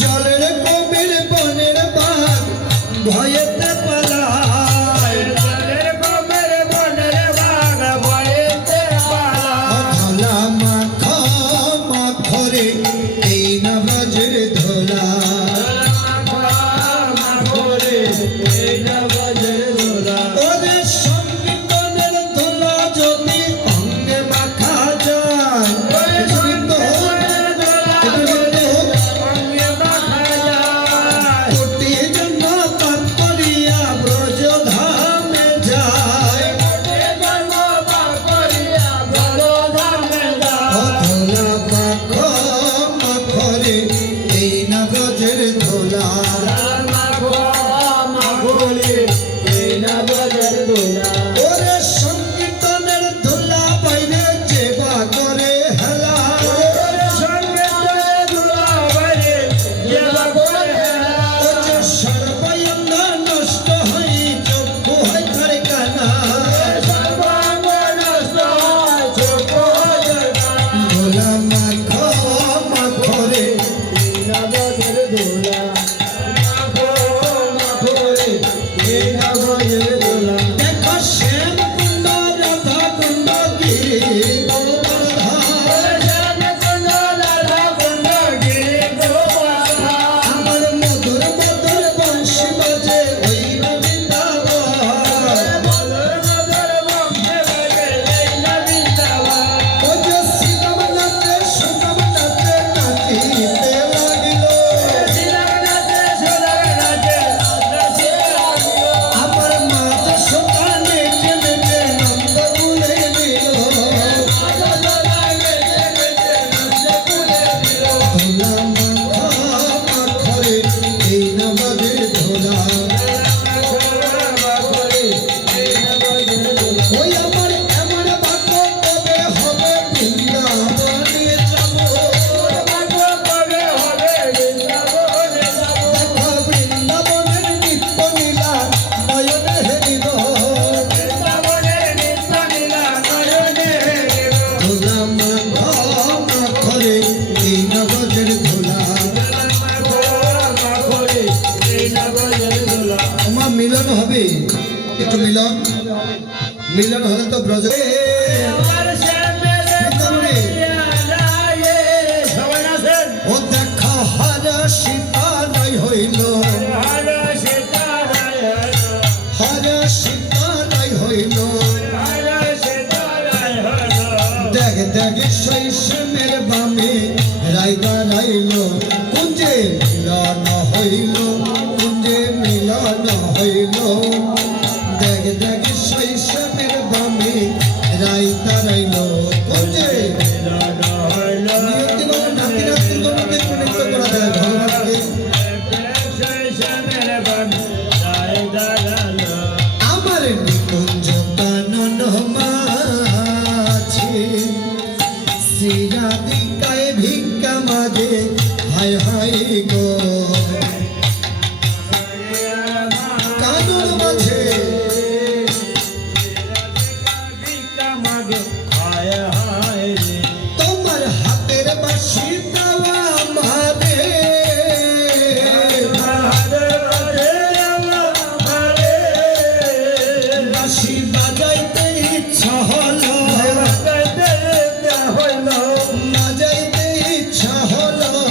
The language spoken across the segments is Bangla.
জলের কবির বনের বাঘ ভয়েতে পালায়, জলের কবির বনের বাঘ ভয়েতে পালায়। ধলা মাখা মাখরে এই নামাজের ধলা, মাখরে এই নামাজের ধলা। ওরে সংকীর্তনের ধলা যদি অঙ্গে মাখা যায়, ওরে সংকীর্তনের ধুলা বাইরে যেবা করে হেলা, সংকীর্তনের ধুলা বাইরে যেবা করে হেলা। ওরে সর্বাঙ্গ নষ্ট হই চক্ষু হয় তার কানা, সর্বাঙ্গ নষ্ট হয় চক্ষু হয় কানা। ধুলা মাখো মাখরে এই নামাজের ধুলা, মাখো মাখরে এই নামাজের ধুলা। মিলন হবে, একটু মিলন মিলন হলে তো ব্রজ ও দেখা হার সীতারাই হইল, হার সীতারাই হইল। দেখ দেখ শৈশবের বামে রায়গা রাইল, কুঞ্জে মিলন হইল, কুঞ্জে মিলন হইল। দেখ দেখ শৈশবের বামে রায়গা রাইল, কুঞ্জে মিলন হইল। নিয়তি বলে নাতি নাতির গণকে প্রণীত করা যায় ভগবানকে। আমার নিকুঞ্জ কানন মাঝে শ্রীরাধিকায় ভিক্ষা মাগে, হায় হায় গো কানন মাঝে তোমার হাতের বাঁশি দেওয়া মারে, বাঁশি বাজাইতে ইচ্ছা হলো, বাজাইতে ইচ্ছা হলো।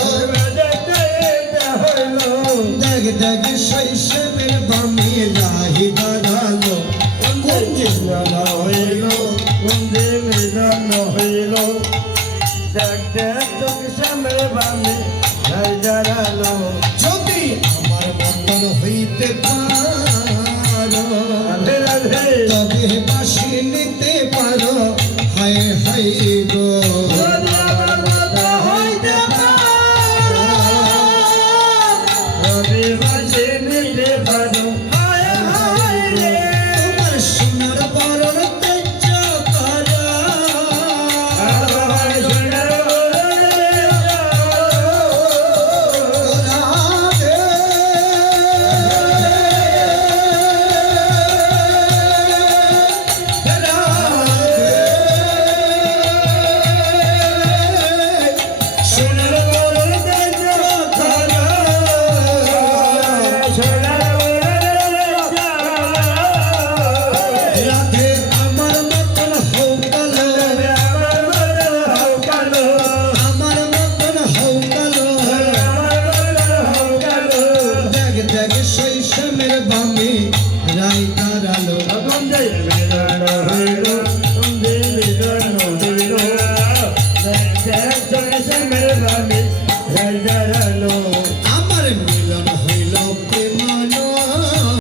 দেখ দেখ শৈশবের বামে রাহি দাঁড়ালো, কুঞ্জে মিলন হইল, কুঞ্জে মিলন হইল। দেখ দেখ শৈশবের বামে রাহি দাঁড়ালো। যদি আমার মতন হইতে পারো, তবে বাঁশি নিতে পারো, হায় হায় গো।